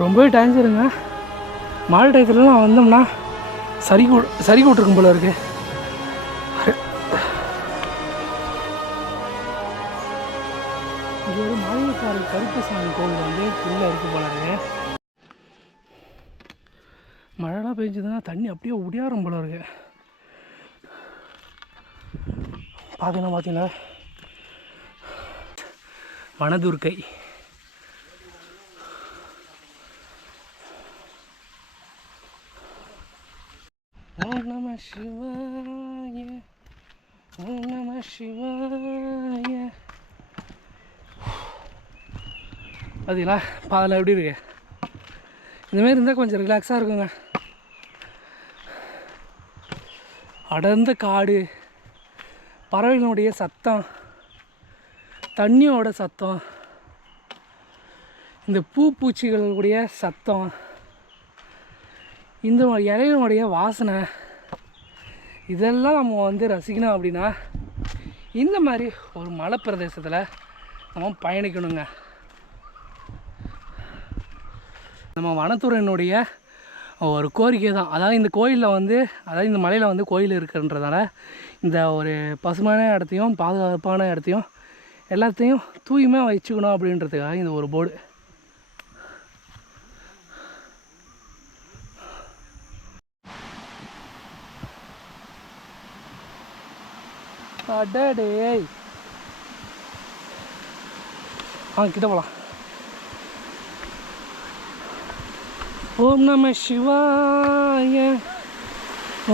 ரொம்பவே டேஞ்சருங்க. மழை டயத்துலலாம் வந்தோம்னா சரி விட்டுருக்கும் போல இருக்கு. இது ஒரு மாளிகைக்கார கருப்பசாமி கோவில் வந்து உள்ளே இருக்குது போல இருக்கு. மழைலாம் பெஞ்சதுன்னா தண்ணி அப்படியே உடையாரும் போல இருக்கு. பார்த்தீங்கன்னா வனதுர்க்கை சிவாய. பார்த்தீங்களா பாதில் எப்படி இருக்கு? இந்தமாரி இருந்தால் கொஞ்சம் ரிலாக்ஸாக இருக்குங்க. அடர்ந்த காடு, பறவைகளுடைய சத்தம், தண்ணியோட சத்தம், இந்த பூச்சிகளுடைய சத்தம், இந்த இலையினுடைய வாசனை, இதெல்லாம் நம்ம வந்து ரசிக்கணும் அப்படின்னா இந்த மாதிரி ஒரு மலை பிரதேசத்தில் நம்ம பயணிக்கணுங்க. நம்ம வனத்துறையினுடைய ஒரு கோரிக்கை தான். அதாவது இந்த கோயிலில் வந்து, அதாவது இந்த மலையில் வந்து கோயில் இருக்குன்றதால இந்த ஒரு பசுமையான இடத்தையும் பாதுகாப்பான இடத்தையும் எல்லாத்தையும் தூய்மையாக வச்சுக்கணும் அப்படின்றதுக்காக இந்த ஒரு போர்டு. அடடே கிட்ட போகலாம். ஓம் நம சிவாய,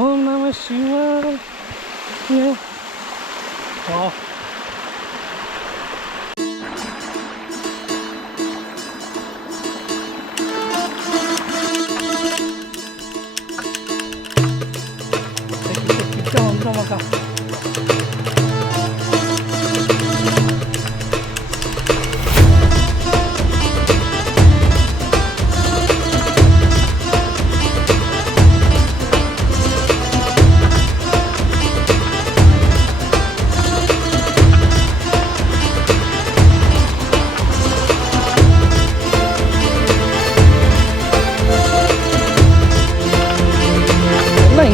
ஓம் நம சிவாய. கிட்ட வந்துடும்க்கா.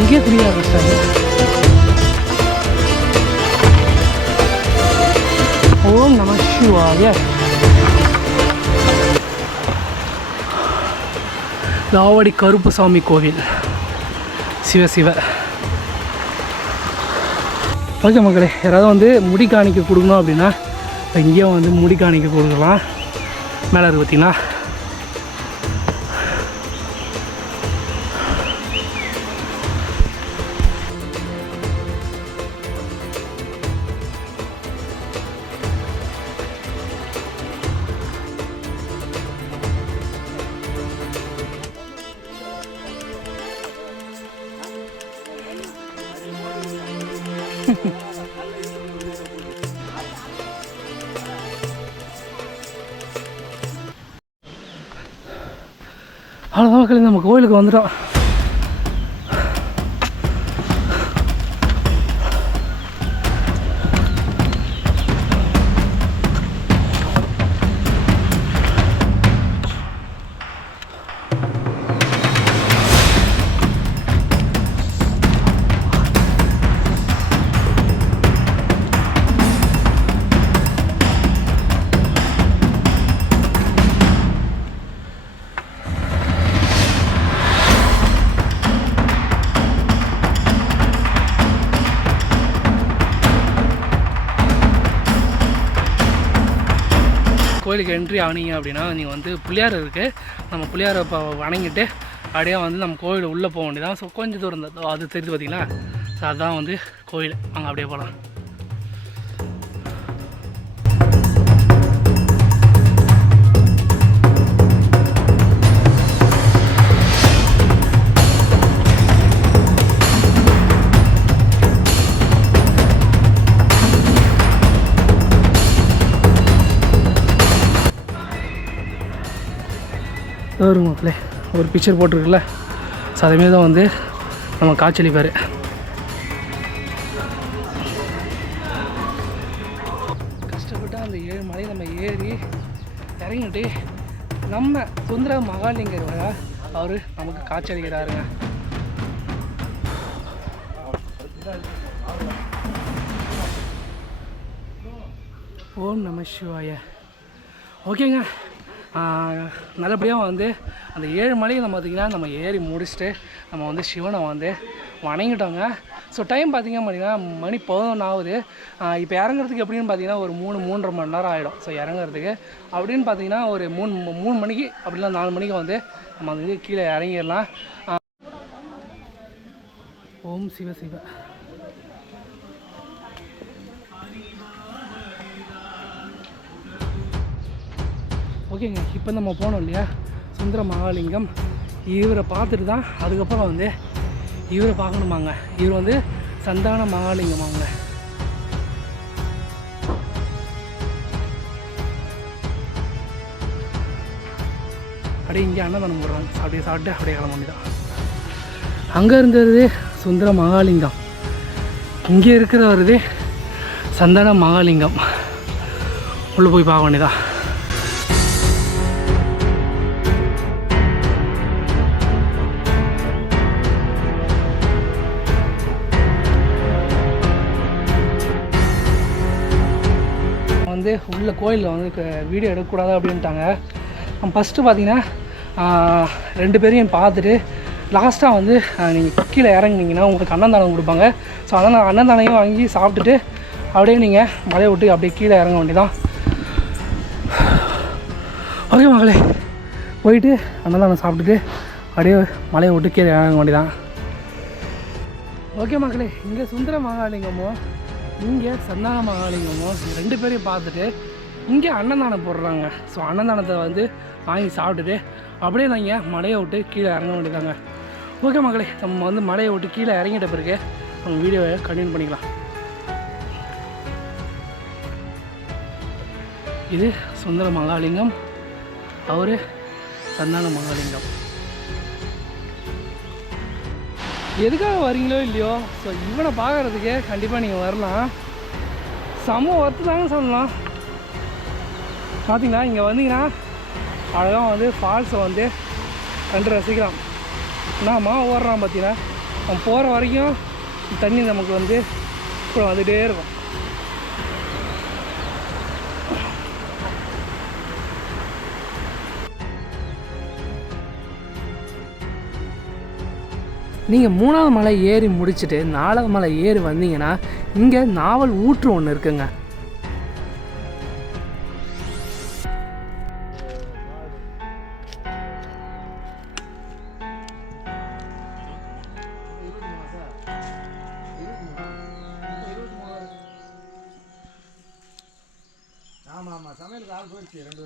இங்கே குடிய ஆரம்பிச்சிட்டாங்க. ஓம் நம சிவாய. லாவடி கருப்புசாமி கோவில். சிவசிவ. ஓகே மக்களே, யாராவது வந்து முடி காணிக்க கொடுக்கணும் அப்படின்னா இங்கேயும் வந்து முடி காணிக்க கொடுக்கலாம். மேலே இருக்கு பார்த்தீங்களா? அவ்வளோதான் மக்கள், நம்ம கோயிலுக்கு வந்துட்டோம். கோயிலுக்கு என்ட்ரி ஆனீங்க அப்படின்னா நீங்கள் வந்து பிள்ளையார் இருக்குது. நம்ம பிள்ளையாரை இப்போ வணங்கிட்டு அப்படியே வந்து நம்ம கோயில் உள்ளே போக வேண்டியதான். ஸோ கொஞ்சம் தூரம் தான் அது தெரியுது பார்த்தீங்களா? ஸோ அதுதான் வந்து கோயில். அங்கே அப்படியே போகலாம். ஒரு மாப்பிள்ளை ஒரு பிக்சர் போட்டிருக்குல்ல, ஸோ அதேமாரி தான் வந்து நம்ம காய்ச்சலிப்பார். கஷ்டப்பட்டு அந்த 7 மலையை நம்ம ஏறி இறங்கிட்டு நம்ம சுந்தர மகாலிங்கர் அவர் நமக்கு காய்ச்சலிக்கிறாருங்க. ஓம் நம சிவாய. ஓகேங்க, நல்லபடியாக வந்து அந்த 7 மலையை நம்ம பார்த்திங்கன்னா நம்ம ஏறி முடிச்சுட்டு நம்ம வந்து சிவனை வந்து வணங்கிட்டோங்க. ஸோ டைம் பார்த்திங்க அப்படின்னா மணி 11 ஆகுது. இப்போ இறங்குறதுக்கு எப்படின்னு பார்த்தீங்கன்னா ஒரு 3-3.5 மணி நேரம் ஆகிடும். ஸோ இறங்குறதுக்கு அப்படின்னு பார்த்தீங்கன்னா ஒரு 3 மணிக்கு அப்படிலாம் 4 மணிக்கு வந்து நம்ம வந்து கீழே இறங்கிடலாம். ஓம் சிவ சிவ. ஓகேங்க, இப்போ நம்ம போனோம் இல்லையா சுந்தர மகாலிங்கம், இவரை பார்த்துட்டு தான் அதுக்கப்புறம் வந்து இவரை பார்க்கணுமாங்க. இவர் வந்து சந்தான மகாலிங்கம் அவங்க. அப்படியே இங்கே அன்னதானம் போடுறாங்க. அப்படியே சாப்பிட்டு அப்படியே கிளம்ப வேண்டியதான். அங்கே இருந்தது சுந்தர மகாலிங்கம், இங்கே இருக்கிறவரது சந்தான மகாலிங்கம். உள்ளே போய் பார்க்க வேண்டியதான். வந்து உள்ள கோயிலில் வந்து வீடியோ எடுக்கக்கூடாது அப்படின்ட்டாங்க. ஃபஸ்ட்டு பார்த்தீங்கன்னா 2 பேரையும் பார்த்துட்டு லாஸ்ட்டாக வந்து நீங்கள் கீழே இறங்குனீங்கன்னா உங்களுக்கு அன்னதானம் கொடுப்பாங்க. ஸோ அதனால் அன்னதானையும் வாங்கி சாப்பிட்டுட்டு அப்படியே நீங்கள் மலையை விட்டு அப்படியே கீழே இறங்க வேண்டியதான். ஓகே மகளே, போயிட்டு அன்னதானம் சாப்பிட்டுட்டு அப்படியே மலையை விட்டு கீழே இறங்க வேண்டியதான். ஓகே மக்களே, இங்கே சுந்தர மகாலிங்கமோ இங்கே சந்தான மகாலிங்கமோ 2 பேரையும் பார்த்துட்டு இங்கே அன்னதானம் போடுறாங்க. ஸோ அன்னதானத்தை வந்து வாங்கி சாப்பிட்டுட்டு அப்படியே நீங்கள் மலையை விட்டு கீழே இறங்க வேண்டியதாங்க. ஓகே மக்களே, நம்ம வந்து மலையை விட்டு கீழே இறங்கிட்ட பிறகு நம்ம வீடியோவை கண்டினியூ பண்ணிக்கலாம். இது சுந்தர மகாலிங்கம், அவர் சந்தான மகாலிங்கம். எதுக்காக வரீங்களோ இல்லையோ, ஸோ இவனை பார்க்குறதுக்கு கண்டிப்பாக நீங்கள் வரலாம். செம ஒர்த்து தாங்க சொல்லலாம். பார்த்தீங்கன்னா இங்கே வந்தீங்கன்னா அழகாக வந்து ஃபால்ஸை வந்து கண்டு ரசிக்கலாம். நாம ஓடுறான் பார்த்தீங்கன்னா, அவன் போகிற வரைக்கும் தண்ணி நமக்கு வந்து இப்போ வந்துகிட்டே இருக்கும். நீங்கள் 3ஆவது மலை ஏறி முடிச்சுட்டு 4ஆவது மலை ஏறி வந்தீங்கன்னா இங்கே நாவல் ஊற்று ஒன்று இருக்குங்க. ஆமாம் ஆமாம், சமையலுக்கு ஆள் போயிடுச்சு. 2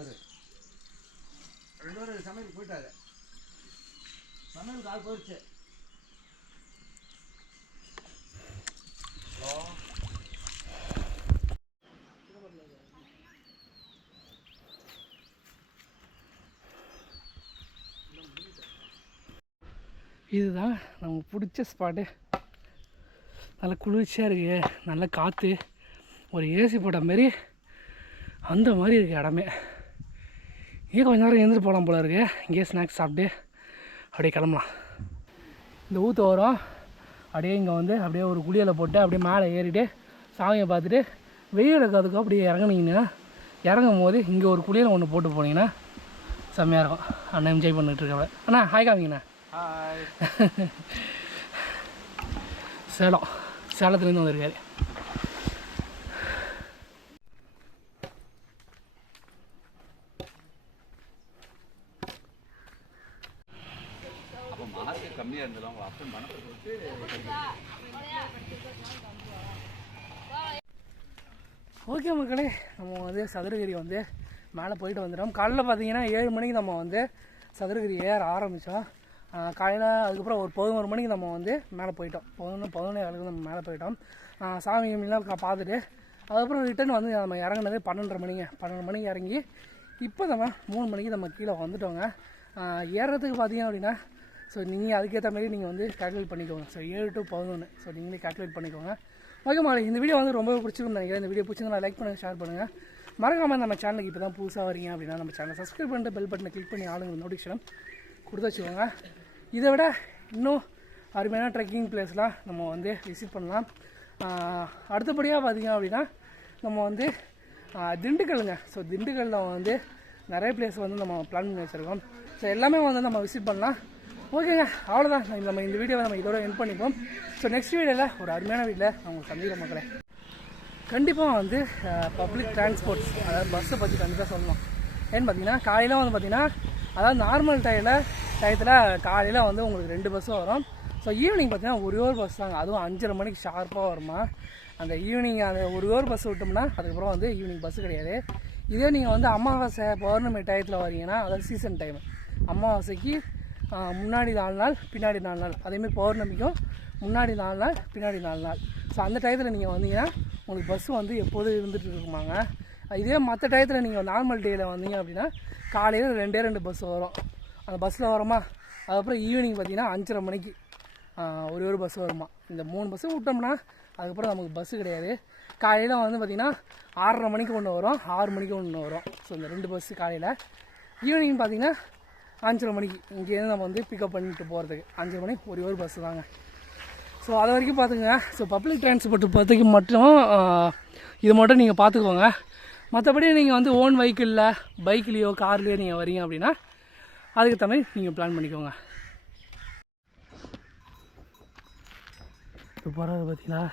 பேர் சமையலுக்கு போயிட்டாரு. சமையலுக்கு ஆள் போயிடுச்சு. இதுதான் நமக்கு பிடிச்ச ஸ்பாட்டு. நல்லா குளிர்ச்சியாக இருக்குது, நல்ல காற்று, ஒரு ஏசி போட்ட மாரி அந்த மாதிரி இருக்குது இடமே. இங்கே கொஞ்ச நேரம் எழுந்துட்டு போகலாம் போல இருக்குது. இங்கேயே ஸ்நாக்ஸ் சாப்பிட்டு அப்படியே கிளம்பலாம். இந்த ஊற்று வரும், அப்படியே இங்கே வந்து அப்படியே ஒரு குளியலை போட்டு அப்படியே மேலே ஏறிட்டு சாமியை பார்த்துட்டு வெயில் இருக்கிறதுக்கு அப்படியே இறங்குனீங்கன்னா, இறங்கும் போது இங்கே ஒரு குளியலை ஒன்று போட்டு போனீங்கன்னா செம்மையாக இருக்கும். அண்ணா என்ஜாய் பண்ணிட்டு இருக்கேன். அண்ணா ஹாய் காமிங்கண்ணா. சேலத்துலேருந்து வந்திருக்காரு. கம்மியாக இருந்தாலும் அப்போ மனசை கொடுத்து ஓகே மக்களே, நம்ம வந்து சதுரகிரி வந்து மேலே போயிட்டு வந்துட்டோம். காலையில் பார்த்தீங்கன்னா 7 மணிக்கு நம்ம வந்து சதுரகிரி ஏற ஆரம்பித்தோம். காலையில் அதுக்கப்புறம் ஒரு 11 மணிக்கு நம்ம வந்து மேலே போயிட்டோம். 11 நம்ம மேலே போயிட்டோம். சாமி மீன்லாம் பார்த்துட்டு அதுக்கப்புறம் ரிட்டன் வந்து நம்ம இறங்குனது 12 மணிக்கு இறங்கி இப்போ நம்ம 3 மணிக்கு நம்ம கீழே வந்துட்டோங்க. ஏறுறதுக்கு பார்த்தீங்க அப்படின்னா ஸோ நீங்கள் அதுக்கேற்ற மாதிரி நீங்கள் வந்து கால்குலேட் பண்ணிக்கோங்க. ஸோ 7 to 11 ஸோ நீங்களே கால்குலேட் பண்ணிக்கோங்க. ஓகே மாதிரி இந்த வீடியோ வந்து ரொம்ப பிடிச்சிருக்குன்னு நினைக்கிறேன். இந்த வீடியோ பிடிச்சிருந்தா லைக் பண்ணுங்கள், ஷேர் பண்ணுங்கள். மறக்காமல் நம்ம சேனலுக்கு இப்போ தான் புதுசாக வரீங்க அப்படின்னா நம்ம சேனலை சப்ஸ்கிரைப் பண்ணிட்டு பெல் பட்டனை கிளிக் பண்ணி ஆளுங்க நோட்டிஃபிகேஷன் கொடுத்து வச்சுக்கோங்க. இதை விட இன்னும் அருமையான ட்ரெக்கிங் பிளேஸ்லாம் நம்ம வந்து விசிட் பண்ணலாம். அடுத்தபடியாக பார்த்தீங்க அப்படின்னா நம்ம வந்து திண்டுக்கல்லுங்க. ஸோ திண்டுக்கல்லில் வந்து நிறைய பிளேஸ் வந்து நம்ம பிளான் பண்ணி வச்சுருக்கோம். ஸோ எல்லாமே வந்து நம்ம விசிட் பண்ணலாம். ஓகேங்க, அவ்வளோதான். நம்ம இந்த வீடியோவை நம்ம இதோட எண்ட் பண்ணிப்போம். ஸோ நெக்ஸ்ட் வீடியோவில் ஒரு அருமையான வீட்டில் நம்ம சந்திக்கிற மக்களே. கண்டிப்பாக வந்து பப்ளிக் டிரான்ஸ்போர்ட்ஸ், அதாவது பஸ்ஸை பற்றி கண்டிப்பாக சொல்லணும். ஏன்னு பார்த்தீங்கன்னா காலையில் வந்து பார்த்திங்கன்னா அதாவது நார்மல் டயத்தில் காலையில் வந்து உங்களுக்கு 2 பஸ்ஸும் வரும். ஸோ ஈவினிங் பார்த்தீங்கன்னா ஒரே ஒரு பஸ் தாங்க, அதுவும் 5:30 மணிக்கு ஷார்ப்பாக வருமா. அந்த ஈவினிங் அந்த ஒரே ஒரு பஸ் விட்டோம்னா அதுக்கப்புறம் வந்து ஈவினிங் பஸ்ஸு கிடையாது. இதே நீங்கள் வந்து அமாவாசை பௌர்ணமி டயத்தில் வரீங்கன்னா அதாவது சீசன் டைம், அமாவாசைக்கு முன்னாடி 4 நாள் பின்னாடி 4 நாள், அதேமாதிரி பௌர்ணமிக்கும் முன்னாடி 4 நாள் பின்னாடி 4 நாள். ஸோ அந்த டயத்தில் நீங்கள் வந்தீங்கன்னா உங்களுக்கு பஸ்ஸு வந்து எப்போதும் இருந்துகிட்டு இருக்குமாங்க. இதே மற்ற டயத்தில் நீங்கள் நார்மல் டேயில் வந்தீங்க அப்படின்னா காலையில் 2 பஸ் வரும். அந்த பஸ்ஸில் வரோமா, அதுக்கப்புறம் ஈவினிங் பார்த்தீங்கன்னா 5:30 மணிக்கு ஒரு பஸ் வருமா. இந்த 3 பஸ்ஸு விட்டோம்னா அதுக்கப்புறம் நமக்கு பஸ்ஸு கிடையாது. காலையில் வந்து பார்த்திங்கன்னா 6:30 மணிக்கு ஒன்று வரும், 6 மணிக்கு ஒன்று வரும். ஸோ இந்த 2 பஸ்ஸு காலையில். ஈவினிங் பார்த்திங்கன்னா 5:30 மணிக்கு இங்கேருந்து நம்ம வந்து பிக்கப் பண்ணிட்டு போகிறதுக்கு 5:30 மணிக்கு ஒரு பஸ்ஸு தாங்க. ஸோ அது வரைக்கும் பார்த்துக்குங்க. ஸோ பப்ளிக் டிரான்ஸ்போர்ட் பற்றிக்கு மட்டும் இது மட்டும் நீங்கள் பார்த்துக்கோங்க. மற்றபடி நீங்கள் வந்து ஓன் வெஹிக்கிளில் பைக்லேயோ கார்லேயோ நீங்கள் வரீங்க அப்படின்னா அதுக்கு தகுந்த மாதிரி நீங்கள் பிளான் பண்ணிக்கோங்க. இப்போ போகிறது பார்த்தீங்கன்னா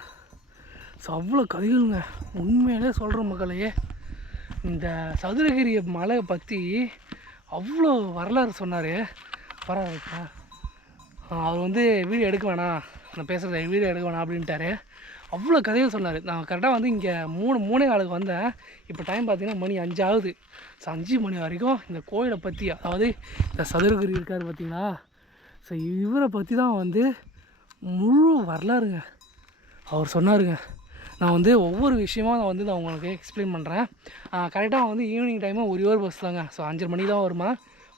ஸோ அவ்வளோ கதைகளுங்க. உண்மையிலே சொல்கிற மக்களையே இந்த சதுரகிரி மலையை பற்றி அவ்வளோ வரலாறு சொன்னார். பரவாயில்ல, அவர் வந்து வீடியோ எடுக்க வேணாம், நான் பேசுகிறத வீடியோ எடுக்க வேணாம் அப்படின்ட்டாரு. அவ்வளோ கதையும் சொன்னார். நான் கரெக்டாக வந்து இங்கே 3:45 வந்தேன். இப்போ டைம் பார்த்தீங்கன்னா மணி 5 ஆகுது. ஸோ 5 மணி வரைக்கும் இந்த கோயிலை பற்றி, அதாவது இந்த சதுரகிரி இருக்கார் பார்த்தீங்களா, ஸோ இவரை பற்றி தான் வந்து முழு வரலாறுங்க அவர் சொன்னாருங்க. நான் வந்து ஒவ்வொரு விஷயமாக நான் உங்களுக்கு எக்ஸ்பிளைன் பண்ணுறேன். கரெக்டாக வந்து ஈவினிங் டைமு ஒரு பஸ் தாங்க. ஸோ 5:30 மணி தான் வருமா.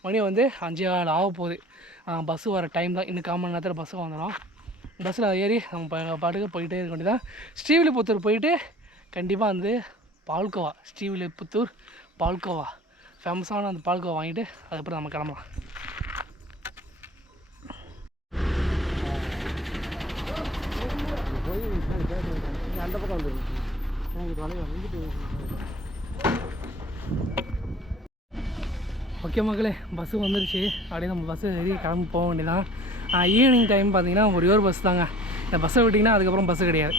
மணி வந்து 5:15 ஆக போகுது. பஸ்ஸு வர டைம் தான். இன்னும் 1/4 மணி நேரத்தில் பஸ்ஸு வந்துடும். பஸ்ஸில் ஏறி நம்ம பாட்டுக்கு போயிட்டே இருக்க வேண்டியதான். ஸ்ரீவில்லிபுத்தூர் போயிட்டு கண்டிப்பாக வந்து பால்கோவா, ஸ்ரீவில்லிபுத்தூர் பால்கோவா ஃபேமஸான அந்த பால்கோவா வாங்கிட்டு அதுக்கப்புறம் நம்ம கிளம்பலாம். அந்த பக்கம் வந்து ஓகே மக்களே, பஸ்ஸு வந்துருச்சு. அப்படியே நம்ம பஸ்ஸு ஏறி கிளம்பி போக வேண்டியதான். ஈவினிங் டைம் பார்த்தீங்கன்னா ஒரு பஸ் தாங்க. இந்த பஸ்ஸை விட்டிங்கன்னா அதுக்கப்புறம் பஸ்ஸு கிடையாது.